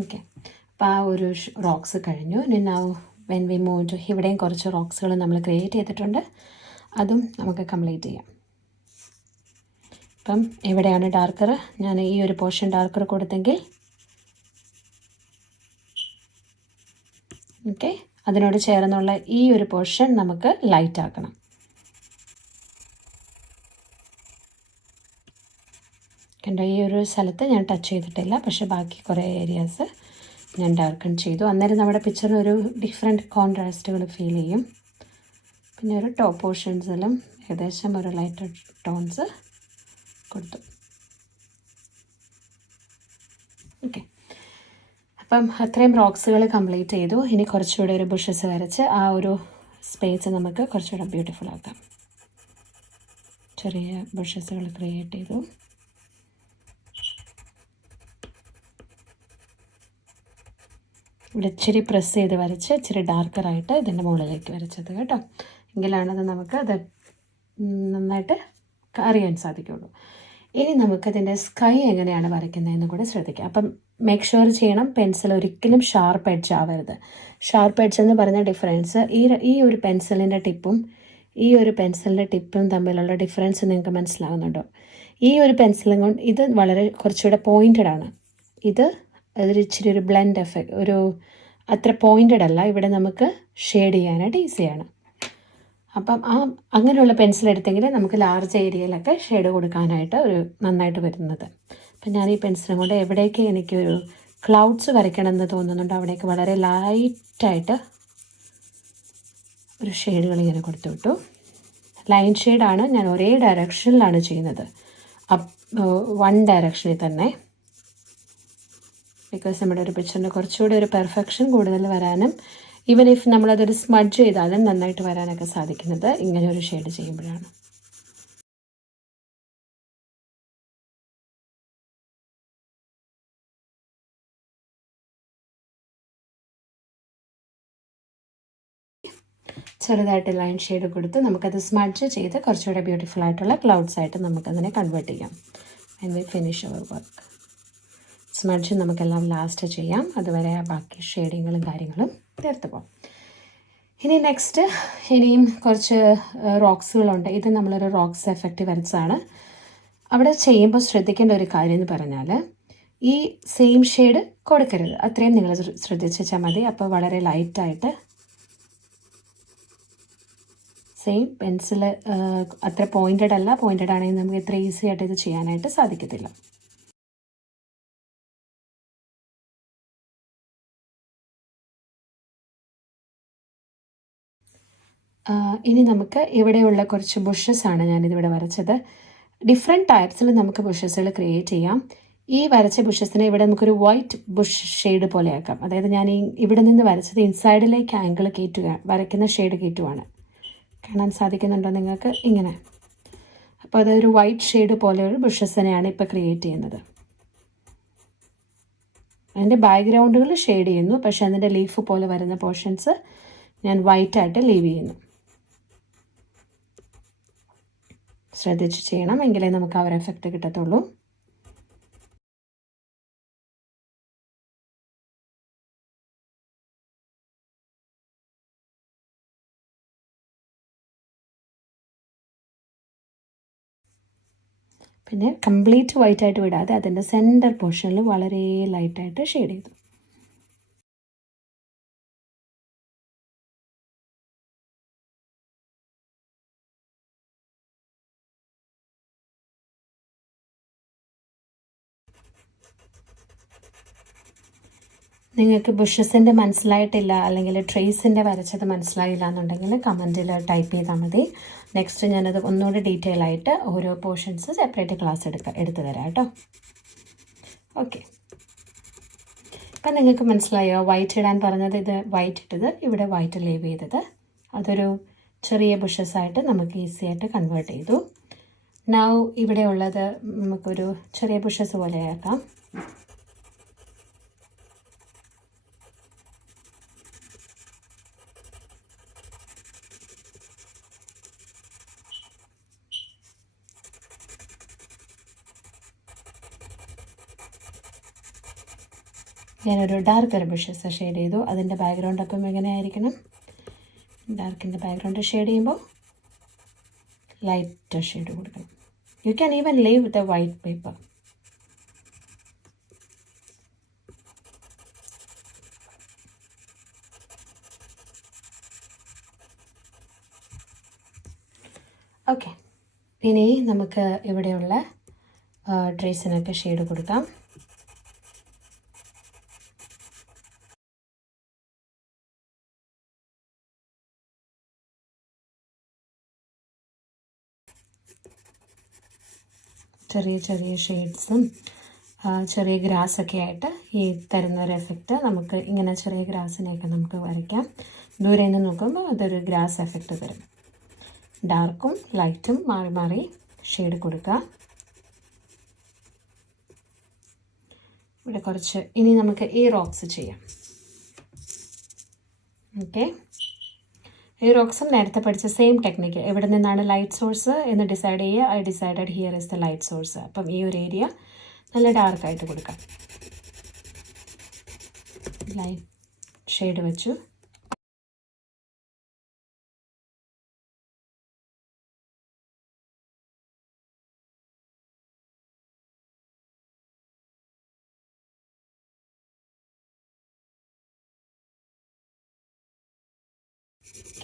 ഓക്കെ, അപ്പോൾ ആ ഒരു റോക്സ് കഴിഞ്ഞു. ഇനി now when we move to, ഇവിടെയും കുറച്ച് റോക്സുകൾ നമ്മൾ ക്രിയേറ്റ് ചെയ്തിട്ടുണ്ട്, അതും നമുക്ക് കംപ്ലീറ്റ് ചെയ്യാം. അപ്പം എവിടെയാണ് ഡാർക്കർ, ഞാൻ ഈ ഒരു പോർഷൻ ഡാർക്കർ കൊടുത്തെങ്കിൽ ഓക്കെ, അതിനോട് ചേർന്നുള്ള ഈ ഒരു പോർഷൻ നമുക്ക് ലൈറ്റ് ആക്കണം. കണ്ടോ, ഈ ഒരു സ്ഥലത്ത് ഞാൻ ടച്ച് ചെയ്തിട്ടില്ല, പക്ഷേ ബാക്കി കുറേ ഏരിയാസ് ഞാൻ ഡാർക്കൺ ചെയ്തു. അന്നേരം നമ്മുടെ പിക്ചറിന് ഒരു ഡിഫറെൻറ്റ് കോൺട്രാസ്റ്റുകൾ ഫീൽ ചെയ്യും. പിന്നെ ഒരു ടോപ്പ് പോർഷൻസിലും ഏകദേശം ഒരു ലൈറ്റ് ടോൺസ് കൊടുത്തു. ഓക്കെ, അപ്പം അത്രയും റോക്സുകൾ കംപ്ലീറ്റ് ചെയ്തു. ഇനി കുറച്ചുകൂടെ ഒരു ബുഷസ് വരച്ച് ആ ഒരു സ്പേസ് നമുക്ക് കുറച്ചുകൂടെ ബ്യൂട്ടിഫുൾ ആക്കാം. ചെറിയ ബുഷസുകൾ ക്രിയേറ്റ് ചെയ്തു. ഇവിടെ ഇച്ചിരി പ്രസ് ചെയ്ത് വരച്ച് ഇച്ചിരി ഡാർക്കറായിട്ട് ഇതിൻ്റെ മുകളിലേക്ക് വരച്ചത് കേട്ടോ. എങ്കിലാണത് നമുക്ക് അത് നന്നായിട്ട് അറിയാൻ സാധിക്കുള്ളൂ. ഇനി നമുക്കതിൻ്റെ സ്കൈ എങ്ങനെയാണ് വരയ്ക്കുന്നതെന്ന് കൂടെ ശ്രദ്ധിക്കാം. അപ്പം മേക്ക് ഷുവർ ചെയ്യണം പെൻസിൽ ഒരിക്കലും ഷാർപ്പ് എഡ്ജ് ആവരുത്. ഷാർപ്പ് എഡ്ജ് എന്ന് പറഞ്ഞ ഡിഫറൻസ് ഈ ഒരു പെൻസിലിൻ്റെ ടിപ്പും ഈ ഒരു പെൻസിലിൻ്റെ ടിപ്പും തമ്മിലുള്ള ഡിഫറൻസ് നിങ്ങൾക്ക് മനസ്സിലാവുന്നുണ്ടോ? ഈ ഒരു പെൻസിലും കൊണ്ട് ഇത് വളരെ കുറച്ചുകൂടെ പോയിൻറ്റഡ് ആണ്. ഇത് ഇച്ചിരി ഒരു ബ്ലെൻഡ് എഫക്റ്റ്, ഒരു അത്ര പോയിൻറ്റഡ് അല്ല. ഇവിടെ നമുക്ക് ഷെയ്ഡ് ചെയ്യാനായിട്ട് ഈസിയാണ്. അപ്പം അങ്ങനെയുള്ള പെൻസിൽ എടുത്തെങ്കിൽ നമുക്ക് ലാർജ് ഏരിയയിലൊക്കെ ഷെയ്ഡ് കൊടുക്കാനായിട്ട് ഒരു നന്നായിട്ട് വരുന്നത്. അപ്പം ഞാൻ ഈ പെൻസിലും കൊണ്ട് എവിടേക്ക് എനിക്കൊരു ക്ലൗഡ്സ് വരയ്ക്കണമെന്ന് തോന്നുന്നുണ്ടോ അവിടേക്ക് വളരെ ലൈറ്റായിട്ട് ഒരു ഷെയ്ഡുകൾ ഇങ്ങനെ കൊടുത്തു വിട്ടു. ലൈൻ ഷെയ്ഡാണ്, ഞാൻ ഒരേ ഡയറക്ഷനിലാണ് ചെയ്യുന്നത്, വൺ ഡയറക്ഷനിൽ തന്നെ. ബിക്കോസ് നമ്മുടെ ഒരു പിക്ചറിന് കുറച്ചുകൂടി ഒരു പെർഫെക്ഷൻ കൂടുതൽ വരാനും ഈവൻ ഇഫ് നമ്മളതൊരു സ്മഡ്ജ് ചെയ്താലും നന്നായിട്ട് വരാനൊക്കെ സാധിക്കുന്നത് ഇങ്ങനെ ഒരു ഷെയ്ഡ് ചെയ്യുമ്പോഴാണ്. ചെറുതായിട്ട് ലൈൻ ഷെയ്ഡ് കൊടുത്ത് നമുക്കത് സ്മഡ്ജ് ചെയ്ത് കുറച്ചുകൂടെ ബ്യൂട്ടിഫുൾ ആയിട്ടുള്ള ക്ലൗഡ്സ് ആയിട്ട് നമുക്കതിനെ കൺവേർട്ട് ചെയ്യാം. And we finish our work. Smudge നമുക്കെല്ലാം ലാസ്റ്റ് ചെയ്യാം, അതുവരെ ബാക്കി ഷെയ്ഡിങ്ങും കാര്യങ്ങളും തീർത്ത് പോകാം. ഇനി നെക്സ്റ്റ് ഇനിയും കുറച്ച് റോക്സുകളുണ്ട്. ഇത് നമ്മളൊരു റോക്സ് എഫക്റ്റ് വരച്ചതാണ്. അവിടെ ചെയ്യുമ്പോൾ ശ്രദ്ധിക്കേണ്ട ഒരു കാര്യം എന്ന് പറഞ്ഞാൽ ഈ സെയിം ഷെയ്ഡ് കൊടുക്കരുത്, അത്രയും നിങ്ങൾ ശ്രദ്ധിച്ചാൽ മതി. അപ്പോൾ വളരെ ലൈറ്റായിട്ട് സെയിം പെൻസിൽ അത്ര പോയിൻറ്റഡ് അല്ല, പോയിൻറ്റഡ് ആണെങ്കിൽ നമുക്ക് ഇത്ര ഈസി ആയിട്ട് ഇത് ചെയ്യാനായിട്ട് സാധിക്കത്തില്ല. ഇനി നമുക്ക് ഇവിടെയുള്ള കുറച്ച് ബുഷസ് ആണ് ഞാനിതിവിടെ വരച്ചത്. ഡിഫറെൻറ്റ് ടൈപ്സിൽ നമുക്ക് ബുഷസുകൾ ക്രിയേറ്റ് ചെയ്യാം. ഈ വരച്ച ബുഷസിനെ ഇവിടെ നമുക്കൊരു വൈറ്റ് ബുഷ് ഷെയ്ഡ് പോലെ ആക്കാം. അതായത് ഞാൻ ഇവിടെ നിന്ന് വരച്ചത് ഇൻസൈഡിലേക്ക് ആംഗിൾ കയറ്റുക, വരയ്ക്കുന്ന ഷെയ്ഡ് കയറ്റുവാണ്. കാണാൻ സാധിക്കുന്നുണ്ടോ നിങ്ങൾക്ക്? ഇങ്ങനെ. അപ്പോൾ അതൊരു വൈറ്റ് ഷെയ്ഡ് പോലെ ഒരു ബുഷസിനെയാണ് ഇപ്പോൾ ക്രിയേറ്റ് ചെയ്യുന്നത്. അതിൻ്റെ ബാക്ക്ഗ്രൗണ്ടുകൾ ഷെയ്ഡ് ചെയ്യുന്നു, പക്ഷേ അതിൻ്റെ ലീഫ് പോലെ വരുന്ന പോർഷൻസ് ഞാൻ വൈറ്റായിട്ട് ലീവ് ചെയ്യുന്നു. ശ്രദ്ധിച്ച് ചെയ്യണം, എങ്കിലേ നമുക്ക് ആ ഒരു എഫക്റ്റ് കിട്ടത്തുള്ളൂ. പിന്നെ കംപ്ലീറ്റ് വൈറ്റായിട്ട് വിടാതെ അതിൻ്റെ സെൻറ്റർ പോർഷനിൽ വളരെ ലൈറ്റായിട്ട് ഷെയ്ഡ് ചെയ്തു. നിങ്ങൾക്ക് ബുഷസിൻ്റെ മനസ്സിലായിട്ടില്ല അല്ലെങ്കിൽ ട്രേസിൻ്റെ വരച്ചത് മനസ്സിലായില്ല എന്നുണ്ടെങ്കിൽ കമൻറ്റിൽ ടൈപ്പ് ചെയ്താൽ മതി. നെക്സ്റ്റ് ഞാനത് ഒന്നുകൂടി ഡീറ്റെയിൽ ആയിട്ട് ഓരോ പോർഷൻസ് സെപ്പറേറ്റ് ക്ലാസ് എടുത്ത് തരാം കേട്ടോ. ഓക്കെ, ഇപ്പം നിങ്ങൾക്ക് മനസ്സിലായോ വൈറ്റ് ഇടാൻ പറഞ്ഞത്? ഇത് വൈറ്റ് ഇട്ടത്, ഇവിടെ വൈറ്റ് ലീവ് ചെയ്തത്, അതൊരു ചെറിയ ബുഷസായിട്ട് നമുക്ക് ഈസി ആയിട്ട് കൺവേർട്ട് ചെയ്തു. നൗ ഇവിടെ ഉള്ളത് നമുക്കൊരു ചെറിയ ബുഷസ് പോലെ ആക്കാം. ഞാനൊരു ഡാർക്കർ ബുഷസ് ഷെയ്ഡ് ചെയ്തു. അതിൻ്റെ ബാക്ക്ഗ്രൗണ്ട് അപ്പം എങ്ങനെയായിരിക്കണം? ഡാർക്കിൻ്റെ ബാക്ക്ഗ്രൗണ്ട് ഷെയ്ഡ് ചെയ്യുമ്പോൾ ലൈറ്റ് ഷെയ്ഡ് കൊടുക്കണം. You can even leave the white paper. Okay, ഇനി നമുക്ക് ഇവിടെയുള്ള ട്രേസിനൊക്കെ ഷെയ്ഡ് കൊടുക്കാം. ചെറിയ ചെറിയ ഷെയ്ഡ്സും ചെറിയ ഗ്രാസൊക്കെ ആയിട്ട് ഈ തരുന്നൊരു എഫക്റ്റ് നമുക്ക് ഇങ്ങനെ ചെറിയ ഗ്രാസിനെയൊക്കെ നമുക്ക് വരയ്ക്കാം. ദൂരെ നിന്ന് നോക്കുമ്പോൾ അതൊരു ഗ്രാസ് എഫക്റ്റ് തരും. ഡാർക്കും ലൈറ്റും മാറി മാറി ഷെയ്ഡ് കൊടുക്കുക. ഇവിടെ കുറച്ച് ഇനി നമുക്ക് ഈ റോക്സ് ചെയ്യാം. ഓക്കെ, ഈ റോക്സും നേരത്തെ പഠിച്ച സെയിം ടെക്നിക്ക്. എവിടെ നിന്നാണ് ലൈറ്റ് സോഴ്സ് എന്ന് ഡിസൈഡ് ചെയ്യുക. I decided here is the light source. അപ്പം ഈ ഒരു ഏരിയ നല്ല ഡാർക്കായിട്ട് കൊടുക്കാം. ലൈറ്റ് ഷെയ്ഡ് വെച്ചു.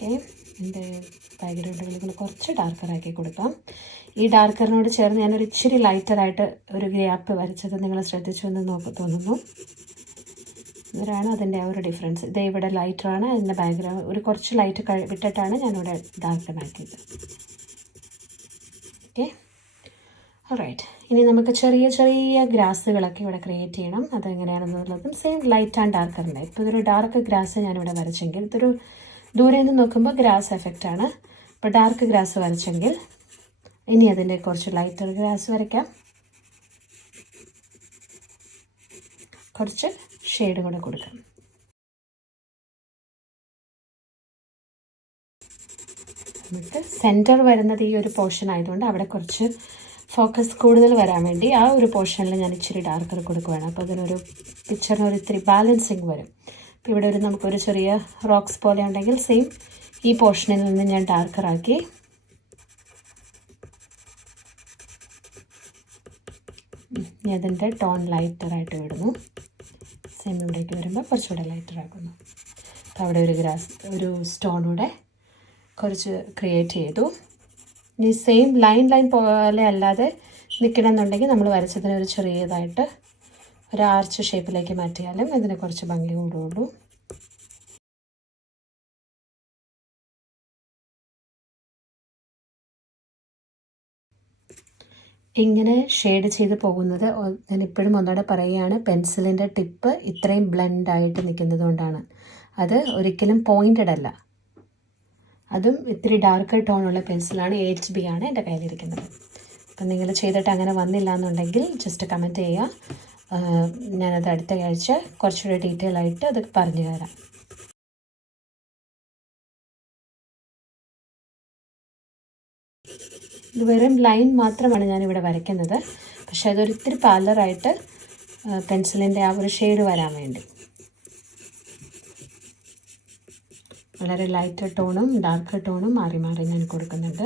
ഓക്കെ, എൻ്റെ ബാക്ക്ഗ്രൗണ്ടുകളിൽ കുറച്ച് ഡാർക്കറാക്കി കൊടുക്കാം. ഈ ഡാർക്കറിനോട് ചേർന്ന് ഞാനൊരു ഇച്ചിരി ലൈറ്ററായിട്ട് ഒരു ഗ്യാപ്പ് വരച്ചത് നിങ്ങൾ ശ്രദ്ധിച്ചു എന്ന് തോന്നുന്നു. ഇവരാണ് അതിൻ്റെ ആ ഒരു ഡിഫറൻസ്. ഇത് ഇവിടെ ലൈറ്ററാണ്, അതിൻ്റെ ബാക്ക്ഗ്രൗണ്ട് ഒരു കുറച്ച് ലൈറ്റ് വിട്ടിട്ടാണ് ഞാനിവിടെ ഡാർക്കനാക്കിയത്. Okay, alright. ഇനി നമുക്ക് ചെറിയ ചെറിയ ഗ്രാസുകളൊക്കെ ഇവിടെ ക്രിയേറ്റ് ചെയ്യണം. അതെങ്ങനെയാണെന്നുള്ളതും സെയിം ലൈറ്റ് ആൻഡ് ഡാർക്കറിൻ്റെ. ഇപ്പോൾ ഇതൊരു ഡാർക്ക് ഗ്രാസ് ഞാനിവിടെ വരച്ചെങ്കിൽ ഇതൊരു ദൂരെ നിന്ന് നോക്കുമ്പോൾ ഗ്രാസ് എഫക്റ്റാണ്. ഇപ്പോൾ ഡാർക്ക് ഗ്രാസ് വരച്ചെങ്കിൽ ഇനി അതിൻ്റെ കുറച്ച് ലൈറ്റർ ഗ്രാസ് വരയ്ക്കാം. കുറച്ച് ഷെയ്ഡ് കൂടെ കൊടുക്കാം. നമുക്ക് സെൻറ്റർ വരുന്നത് ഈ ഒരു പോർഷൻ ആയതുകൊണ്ട് അവിടെ കുറച്ച് ഫോക്കസ് കൂടുതൽ വരാൻ വേണ്ടി ആ ഒരു പോർഷനിൽ ഞാൻ ഇച്ചിരി ഡാർക്കർ കൊടുക്കുകയാണ്. അപ്പോൾ അതിനൊരു പിക്ചറിനൊരു ഇത്തിരി ബാലൻസിങ് വരും. അപ്പോൾ ഇവിടെ നമുക്കൊരു ചെറിയ റോക്സ് പോലെ ഉണ്ടെങ്കിൽ സെയിം ഈ പോർഷനിൽ നിന്ന് ഞാൻ ഡാർക്കറാക്കി ഞാൻ അതിൻ്റെ ടോൺ ലൈറ്ററായിട്ട് വിടുന്നു. സെയിം ഇവിടേക്ക് വരുമ്പോൾ കുറച്ചുകൂടെ ലൈറ്ററാക്കുന്നു. അപ്പോൾ അവിടെ ഒരു സ്റ്റോണൂടെ കുറച്ച് ക്രിയേറ്റ് ചെയ്തു. ഇനി സെയിം ലൈൻ പോലെ അല്ലാതെ നിൽക്കണമെന്നുണ്ടെങ്കിൽ നമ്മൾ വരച്ചതിന് ഒരു ചെറിയതായിട്ട് ഒരു ആർച്ച് ഷേപ്പിലേക്ക് മാറ്റിയാലും ഇതിന് കുറച്ച് ഭംഗി കൂടുള്ളൂ. ഇങ്ങനെ ഷെയ്ഡ് ചെയ്ത് പോകുന്നത് ഞാൻ ഇപ്പോഴും ഒന്നുകൂടെ പറയുകയാണ്, പെൻസിലിൻ്റെ ടിപ്പ് ഇത്രയും ബ്ലെൻഡായിട്ട് നിൽക്കുന്നത് കൊണ്ടാണ്. അത് ഒരിക്കലും പോയിൻറ്റഡ് അല്ല. അതും ഇത്തിരി ഡാർക്കർ ടോണുള്ള പെൻസിലാണ്, HB ആണ് എൻ്റെ കയ്യിലിരിക്കുന്നത്. അപ്പം നിങ്ങൾ ചെയ്തിട്ട് അങ്ങനെ വന്നില്ല എന്നുണ്ടെങ്കിൽ ജസ്റ്റ് കമൻറ്റ് ചെയ്യുക. ഞാനത് അടുത്ത ആഴ്ച കുറച്ചുകൂടി ഡീറ്റെയിൽ ആയിട്ട് അത് പറഞ്ഞു തരാം. ഇത് വെറും ലൈൻ മാത്രമാണ് ഞാനിവിടെ വരയ്ക്കുന്നത്. പക്ഷേ അതൊരിത്തിരി പാർലറായിട്ട് പെൻസിലിൻ്റെ ആ ഒരു ഷെയ്ഡ് വരാൻ വേണ്ടി വളരെ ലൈറ്റ് ടോണും ഡാർക്ക് ടോണും മാറി മാറി ഞാൻ കൊടുക്കുന്നുണ്ട്.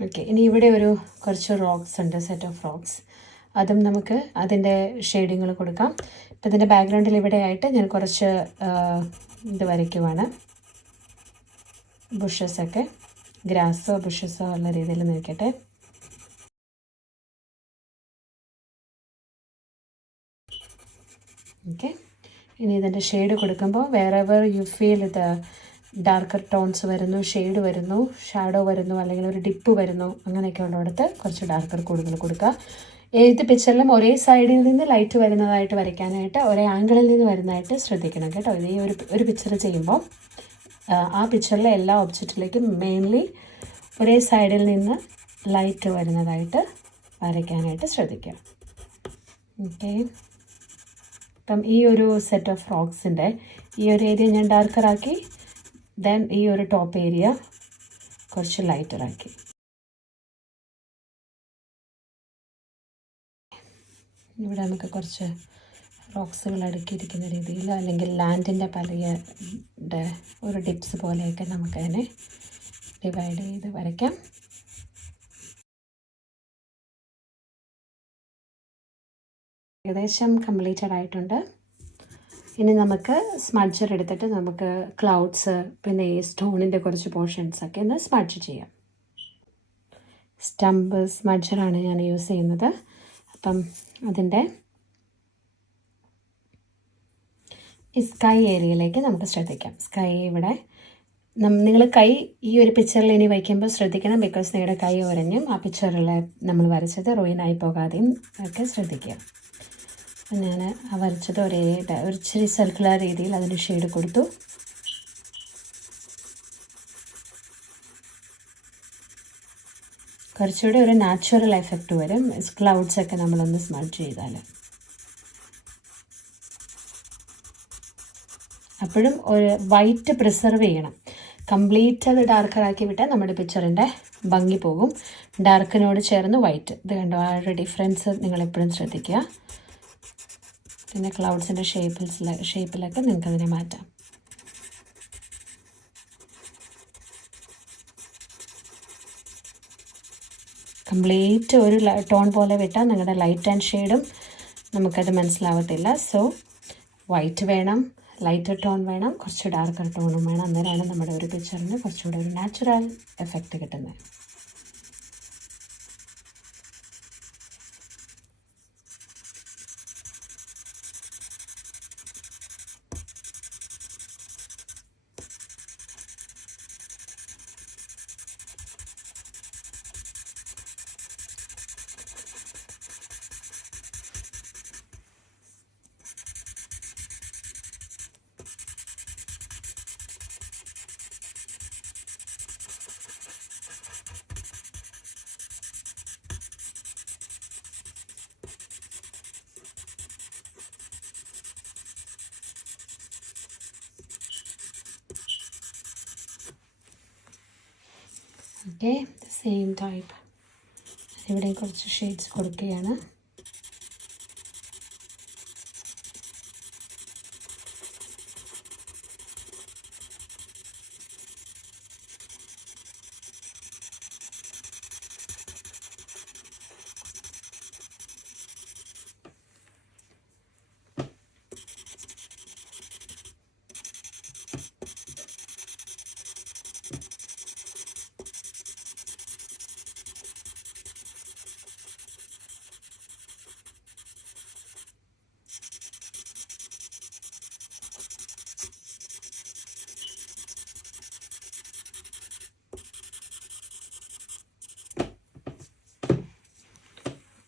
ഓക്കെ, ഇനി ഇവിടെ ഒരു കുറച്ച് റോക്സ് ഉണ്ട്, സെറ്റ് ഓഫ് റോക്സ്. അതും നമുക്ക് അതിൻ്റെ ഷെയ്ഡിങ്ങൾ കൊടുക്കാം. ഇപ്പം ഇതിൻ്റെ ബാക്ക്ഗ്രൗണ്ടിൽ ഇവിടെ ആയിട്ട് ഞാൻ കുറച്ച് ഇത് വരയ്ക്കുവാണ്. ബുഷസൊക്കെ ഗ്രാസോ ബുഷസോ ഉള്ള രീതിയിൽ നിൽക്കട്ടെ. ഓക്കെ, ഇനി ഇതിൻ്റെ ഷെയ്ഡ് കൊടുക്കുമ്പോൾ വേറെവർ യു ഫീൽ ഇത് ഡാർക്കർ ടോൺസ് വരുന്നു, ഷെയ്ഡ് വരുന്നു, ഷാഡോ വരുന്നു, അല്ലെങ്കിൽ ഒരു ഡിപ്പ് വരുന്നു, അങ്ങനെയൊക്കെ ഉള്ളിടത്ത് കുറച്ച് ഡാർക്കർ കൂടുതൽ കൊടുക്കുക. ഏത് പിക്ചറിലും ഒരേ സൈഡിൽ നിന്ന് ലൈറ്റ് വരുന്നതായിട്ട് വരയ്ക്കാനായിട്ട്, ഒരേ ആംഗിളിൽ നിന്ന് വരുന്നതായിട്ട് ശ്രദ്ധിക്കണം കേട്ടോ. ഇത് ഈ ഒരു പിക്ചർ ചെയ്യുമ്പോൾ ആ പിക്ചറിലെ എല്ലാ ഒബ്ജക്റ്റിലേക്കും മെയിൻലി ഒരേ സൈഡിൽ നിന്ന് ലൈറ്റ് വരുന്നതായിട്ട് വരയ്ക്കാനായിട്ട് ശ്രദ്ധിക്കുക. ഓക്കെ, അപ്പം ഈ ഒരു സെറ്റ് ഓഫ് റോക്സിൻ്റെ ഈ ഒരു ഏരിയ ഞാൻ ഡാർക്കറാക്കി, ദെൻ ഈ ഒരു ടോപ്പ് ഏരിയ കുറച്ച് ലൈറ്ററാക്കി. ഇവിടെ നമുക്ക് കുറച്ച് റോക്സുകൾ അടുക്കിയിരിക്കുന്ന രീതിയിൽ, അല്ലെങ്കിൽ ലാൻഡിൻ്റെ പല ഒരു ഡിപ്സ് പോലെയൊക്കെ നമുക്കതിനെ ഡിവൈഡ് ചെയ്ത് വരയ്ക്കാം. ഏകദേശം കംപ്ലീറ്റഡ് ആയിട്ടുണ്ട്. ഇനി നമുക്ക് സ്മഡ്ജർ എടുത്തിട്ട് നമുക്ക് ക്ലൗഡ്സ് പിന്നെ ഈ സ്റ്റോണിൻ്റെ കുറച്ച് പോർഷൻസൊക്കെ ഒന്ന് സ്മഡ്ജ് ചെയ്യാം. സ്റ്റംപ് സ്മഡ്ജറാണ് ഞാൻ യൂസ് ചെയ്യുന്നത്. അപ്പം അതിൻ്റെ ഈ സ്കൈ ഏരിയയിലേക്ക് നമുക്ക് ശ്രദ്ധിക്കാം. സ്കൈ ഇവിടെ നിങ്ങൾ കൈ ഈ ഒരു പിക്ചറിൽ ഇനി വയ്ക്കുമ്പോൾ ശ്രദ്ധിക്കണം, ബിക്കോസ് നിങ്ങളുടെ കൈ ഉരഞ്ഞും ആ പിക്ചറിൽ നമ്മൾ വരച്ചത് റോയിനായി പോകാതെയും ഒക്കെ ശ്രദ്ധിക്കുക. അപ്പം ഞാൻ ആ വരച്ചത് ഒരു ഇച്ചിരി സർക്കുലർ രീതിയിൽ അതിന് ഷെയ്ഡ് കൊടുത്തു. കുറച്ചുകൂടി ഒരു നാച്ചുറൽ എഫക്റ്റ് വരും ക്ലൗഡ്സൊക്കെ നമ്മളൊന്ന് സ്മഡ്ജ് ചെയ്താൽ. എപ്പോഴും ഒരു വൈറ്റ് പ്രിസർവ് ചെയ്യണം. കംപ്ലീറ്റ് അത് ഡാർക്കറാക്കി വിട്ടാൽ നമ്മുടെ പിക്ചറിൻ്റെ ഭംഗി പോകും. ഡാർക്കിനോട് ചേർന്ന് വൈറ്റ്. ഇത് കണ്ടോ, ആ ഒരു ഡിഫറൻസ് നിങ്ങളെപ്പോഴും ശ്രദ്ധിക്കുക. പിന്നെ ക്ലൗഡ്സിൻ്റെ ഷേപ്പിലൊക്കെ നിങ്ങൾക്കതിനെ മാറ്റാം. കംപ്ലീറ്റ് ഒരു ടോൺ പോലെ വിട്ടാൽ നിങ്ങളുടെ ലൈറ്റ് ആൻഡ് ഷെയ്ഡും നമുക്കത് മനസ്സിലാവത്തില്ല. സോ വൈറ്റ് വേണം, ലൈറ്റർ ടോൺ വേണം, കുറച്ച് ഡാർക്കർ ടോണും വേണം. അന്നേരമാണ് നമ്മുടെ ഒരു പിക്ചറിന് കുറച്ചുകൂടെ ഒരു നാച്ചുറൽ എഫക്റ്റ് കിട്ടുന്നത്. ഓക്കെ, സെയിം ടൈപ്പ് ഇവിടെ കുറച്ച് ഷെയ്ഡ്സ് കൊടുക്കുകയാണ്.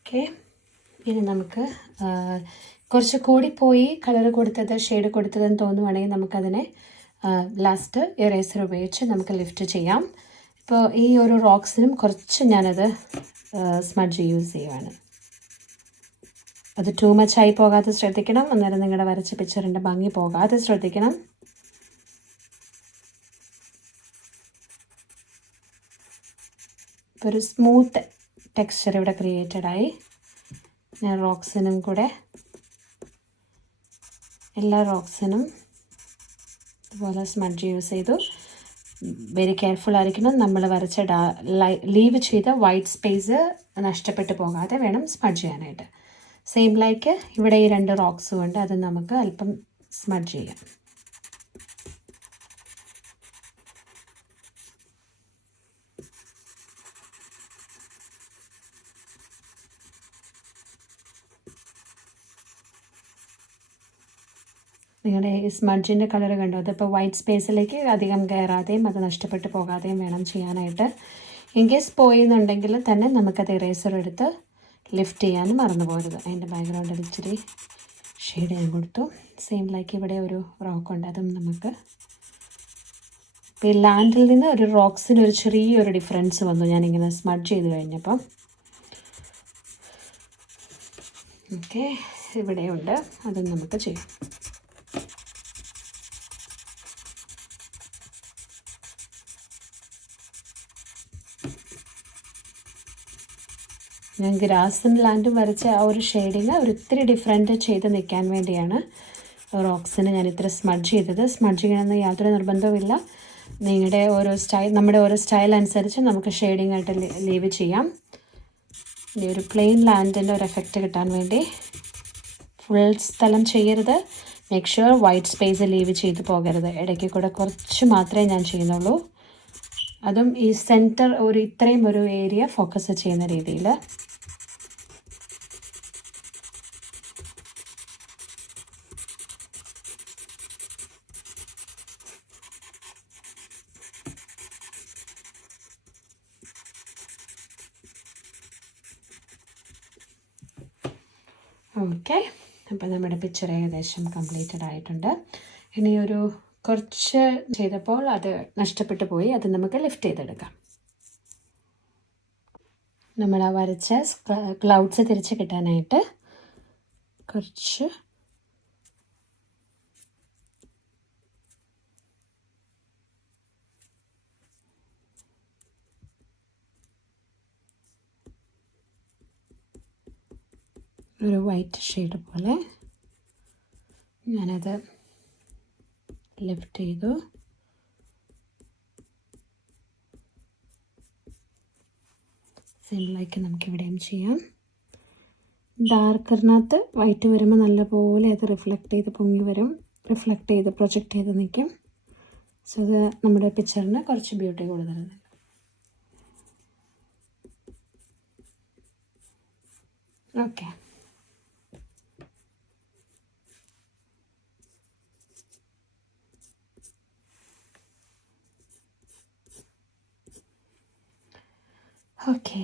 ഓക്കെ, ഇനി നമുക്ക് കുറച്ച് കൂടിപ്പോയി കളർ കൊടുത്തത്, ഷെയ്ഡ് കൊടുത്തതെന്ന് തോന്നുവാണെങ്കിൽ നമുക്കതിനെ ലാസ്റ്റ് ഇറേസർ ഉപയോഗിച്ച് നമുക്ക് ലിഫ്റ്റ് ചെയ്യാം. ഇപ്പോൾ ഈ ഒരു റോക്സിനും കുറച്ച് ഞാനത് സ്മഡ്ജ് യൂസ് ചെയ്യുവാണ്. അത് ടൂ മച്ച് ആയി പോകാതെ ശ്രദ്ധിക്കണം. അന്നേരം നിങ്ങളുടെ വരച്ച പിക്ചറിൻ്റെ ഭംഗി പോകാതെ ശ്രദ്ധിക്കണം. ഇപ്പോൾ ഒരു സ്മൂത്ത് ടെക്സ്ചർ ഇവിടെ ക്രിയേറ്റഡായി. ഞാൻ റോക്സിനും കൂടെ എല്ലാ റോക്സിനും ഇതുപോലെ സ്മഡ്ജ് യൂസ് ചെയ്തു. വെരി കെയർഫുൾ ആയിരിക്കണം. നമ്മൾ വരച്ച ലീവ് ചെയ്ത വൈറ്റ് സ്പേസ് നഷ്ടപ്പെട്ടു പോകാതെ വേണം സ്മഡ്ജ് ചെയ്യാനായിട്ട്. സെയിം ലൈക്ക് ഇവിടെ ഈ 2 റോക്സും ഉണ്ട്, അത് നമുക്ക് അല്പം സ്മഡ്ജ് ചെയ്യാം. നിങ്ങളുടെ ഈ സ്മഡ്ജിൻ്റെ കളർ കണ്ടോ, അതിപ്പോൾ വൈറ്റ് സ്പേസിലേക്ക് അധികം കയറാതെയും അത് നഷ്ടപ്പെട്ടു പോകാതെയും വേണം ചെയ്യാനായിട്ട്. ഇൻ കേസ് പോയെന്നുണ്ടെങ്കിൽ തന്നെ നമുക്കത് ഇറേസർ എടുത്ത് ലിഫ്റ്റ് ചെയ്യാനും മറന്നു പോകരുത്. അതിൻ്റെ ബാക്ക്ഗ്രൗണ്ടിൽ ഇച്ചിരി ഷെയ്ഡ് ഞാൻ കൊടുത്തു. സെയിം ലൈക്ക് ഇവിടെ ഒരു റോക്ക് ഉണ്ട്, അതും നമുക്ക് ഈ ലാൻഡിൽ നിന്ന് ഒരു റോക്സിന് ഒരു ചെറിയൊരു ഡിഫറൻസ് വന്നു ഞാനിങ്ങനെ സ്മഡ്ജ് ചെയ്ത് കഴിഞ്ഞപ്പം. ഓക്കെ, ഇവിടെയുണ്ട്, അതും നമുക്ക് ചെയ്യാം. ഞാൻ ഗ്രാസും ലാൻഡും വരച്ച ആ ഒരു ഷെയ്ഡിങ് ഒരിത്തിരി ഡിഫറെൻറ്റ് ചെയ്ത് നിൽക്കാൻ വേണ്ടിയാണ് റോക്സിന് ഞാൻ ഇത്ര സ്മഡ്ജ് ചെയ്തത്. സ്മഡ്ജ് ചെയ്യണമെന്ന് യാതൊരു നിർബന്ധവുമില്ല. നിങ്ങളുടെ ഓരോ നമ്മുടെ ഓരോ സ്റ്റൈൽ അനുസരിച്ച് നമുക്ക് ഷെയ്ഡിങ് ആയിട്ട് ലീവ് ചെയ്യാം. ഈ ഒരു പ്ലെയിൻ ലാൻഡിൻ്റെ ഒരു എഫക്റ്റ് കിട്ടാൻ വേണ്ടി ഫുൾ സ്ഥലം ചെയ്യരുത്. Make sure white space leave ചെയ്ത് പോകരുത്. ഇടയ്ക്ക് കൂടെ കുറച്ച് മാത്രമേ ഞാൻ ചെയ്യുന്നുള്ളൂ. അതും ഈ സെൻറ്റർ ഇത്രയും ഒരു ഏരിയ ഫോക്കസ് ചെയ്യുന്ന രീതിയിൽ. ഓക്കെ, അപ്പോൾ നമ്മുടെ പിക്ചർ ഏകദേശം കംപ്ലീറ്റഡ് ആയിട്ടുണ്ട്. ഇനി കുറച്ച് ചെയ്തപ്പോൾ അത് നഷ്ടപ്പെട്ടു പോയി, അത് നമുക്ക് ലിഫ്റ്റ് ചെയ്തെടുക്കാം. നമ്മൾ ആ വരച്ച ക്ലൗഡ്സ് തിരിച്ച് കിട്ടാനായിട്ട് കുറച്ച് ഒരു വൈറ്റ് ഷെയ്ഡ് പോലെ. ഞാനത് ലിഫ്റ്റ് ചെയ്തു. സിമ്പിളായിട്ട് നമുക്കിവിടെയും ചെയ്യാം. ഡാർക്കറിനകത്ത് വൈറ്റ് വരുമ്പോൾ നല്ലപോലെ അത് റിഫ്ലക്റ്റ് ചെയ്ത് പൊങ്ങി വരും, റിഫ്ലക്റ്റ് ചെയ്ത് പ്രൊജക്റ്റ് ചെയ്ത് നിൽക്കും. സോ അത് നമ്മുടെ പിക്ചറിന് കുറച്ച് ബ്യൂട്ടി കൂടുതലാണ്. Okay, okay